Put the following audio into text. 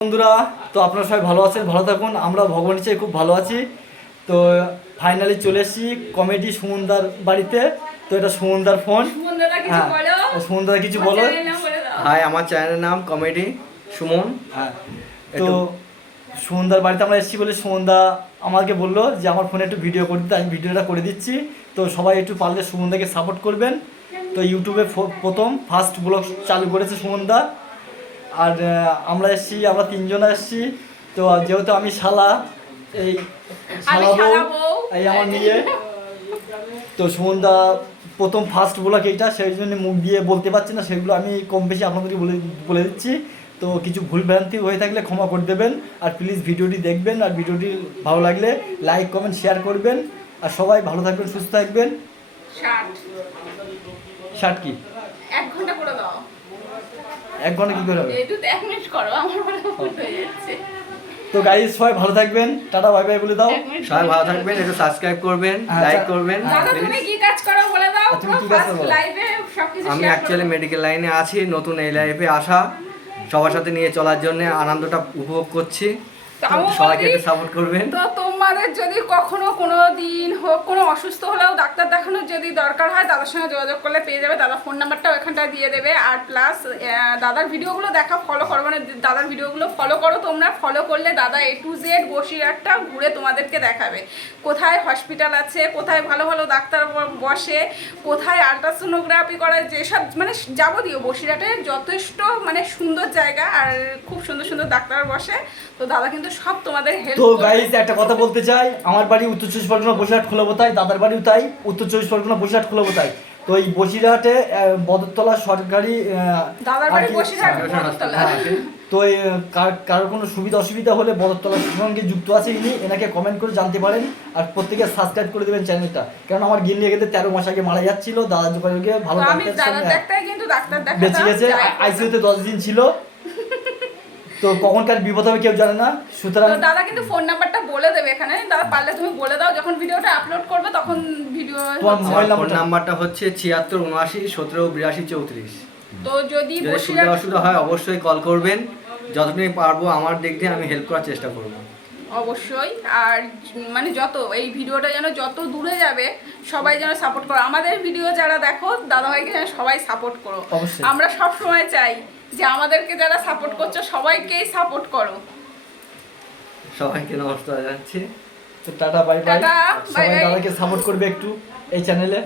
বন্ধুরা, তো আপনারা সবাই ভালো আছেন, ভালো থাকুন। আমরা ভগবানের চেয়ে খুব ভালো আছি। তো ফাইনালি চলে এসেছি কমেডি সুমনদার বাড়িতে। তো এটা সুমনদার ফোন। হ্যাঁ, সুমনদা কিছু বলো। হাই, আমার চ্যানেলের নাম কমেডি সুমন। হ্যাঁ, তো সুমনদার বাড়িতে আমরা এসেছি বলে সুমনদা আমাকে বললো যে আমার ফোনে একটু ভিডিও করে দিতে। আমি ভিডিওটা করে দিচ্ছি। তো সবাই একটু পারলে সুমনদাকে সাপোর্ট করবেন। তো ইউটিউবে প্রথম ফার্স্ট ব্লগ চালু করেছে সুমনদা। আর আমরা তিনজন এসেছি। তো যেহেতু আমি শালা, এই শালা বউ, এই আমার নিয়ে। তো সুমনদা প্রথম ফার্স্ট ব্লগ এইটা, সেই জন্য মুখ দিয়ে বলতে পারছি না, সেগুলো আমি কম বেশি আপনাদেরকে বলে দিচ্ছি। তো কিছু ভুল ভ্রান্তি হয়ে থাকলে ক্ষমা করে দেবেন। আর প্লিজ ভিডিওটি দেখবেন, আর ভিডিওটি ভালো লাগলে লাইক কমেন্ট শেয়ার করবেন। আর সবাই ভালো থাকবেন, সুস্থ থাকবেন। শার্ট কি 1 ঘন্টা করে দাও। 1 ঘন্টা কি করে হবে? একটু 1 মিনিট করো, আমার মনে হয়ে যাচ্ছে। তো গাইস, সবাই ভালো থাকবেন, টাটা বাই বাই বলে দাও। সবাই ভালো থাকবেন, একটু সাবস্ক্রাইব করবেন, লাইক করবেন। দাদা তুমি কি কাজ করো বলে দাও। তুমি কি কাজ করো? লাইভে সবকিছু আমি শেয়ার অ্যাকচুয়ালি মেডিকেল লাইনে আছি, নতুন এই লাইফে আসা, সবার সাথে নিয়ে চলার জন্য আনন্দটা উপভোগ করছি। সবাইকে একটু সাপোর্ট করবেন। তো তোমাদের যদি কখনো কোনো দিন হোক কোনো অসুস্থ হলেও ডাক্তার দেখানোর যদি দরকার হয় দাদার সঙ্গে যোগাযোগ করলে পেয়ে যাবে। দাদার ফোন নাম্বারটাও এখানটায় দিয়ে দেবে। আর প্লাস দাদার ভিডিওগুলো দেখা ফলো করো, মানে দাদার ভিডিওগুলো ফলো করো। তোমরা ফলো করলে দাদা A to Z বসিরহাটটা ঘুরে তোমাদেরকে দেখাবে। কোথায় হসপিটাল আছে, কোথায় ভালো ভালো ডাক্তার বসে, কোথায় আলট্রাসোনোগ্রাফি করার যেসব মানে যাবতীয় বসিরহাটে যথেষ্ট মানে সুন্দর জায়গা, আর খুব সুন্দর সুন্দর ডাক্তার বসে। তো দাদা কিন্তু সব তোমাদের হেল্প। তো গাইস, একটা কথা বলতে চাই, আমার বাড়ি উত্তর 24 পরগনা বসিরহাট খোলাবোতাই, দাদার বাড়িও তাই উত্তর 24 পরগনা বসিরহাট খোলাবোতাই। তো এই বসিরহাটে বদরতলা সরকারি দাদার বাড়ি বসিরহাট বদরতলা। তো কারোর কোনো সুবিধা অসুবিধা হলে বদরতলার সঙ্গে যুক্ত আছে ইনি, এনাকে কমেন্ট করে জানতে পারেন। আর প্রত্যেকে সাবস্ক্রাইব করে দেবেন চ্যানেলটা, কারণ আমার গিন্নি এখানে 13 মাস আগে মারা যাচ্ছিল। দাদা যোগাযোগে ভালো ডাক্তার বেঁচে গেছে, আইসিইউতে 10 দিন ছিল। তো কখনকার বিপদ হবে কেউ জানে না, সুতরাং দাদা কিন্তু ফোন নাম্বারটা বলে দেবে এখানে। দাদা পারলে তুমি বলে দাও, যখন ভিডিওটা আপলোড করবে তখন ভিডিও ফোন নাম্বারটা হচ্ছে 76 79 17 82 34। তো যদি অসুবিধা হয় অবশ্যই কল করবেন, যতটুকু পারবো আমার দিক দিয়ে আমি হেল্প করার চেষ্টা করব অবশ্যই। আর মানে যত এই ভিডিওটা যেন যত দূরে যাবে সবাই যেন সাপোর্ট করো। আমাদের ভিডিও যারা দেখো দাদাভাইকে যেন সবাই সাপোর্ট করো। আমরা সব সময় চাই যে আমাদেরকে যারা সাপোর্ট করছো সবাইকেই সাপোর্ট করো। সবাইকে নমস্কার জানাচ্ছি। তো টাটা বাই বাই। সবাই দাদাকে সাপোর্ট করবে একটু এই চ্যানেলে।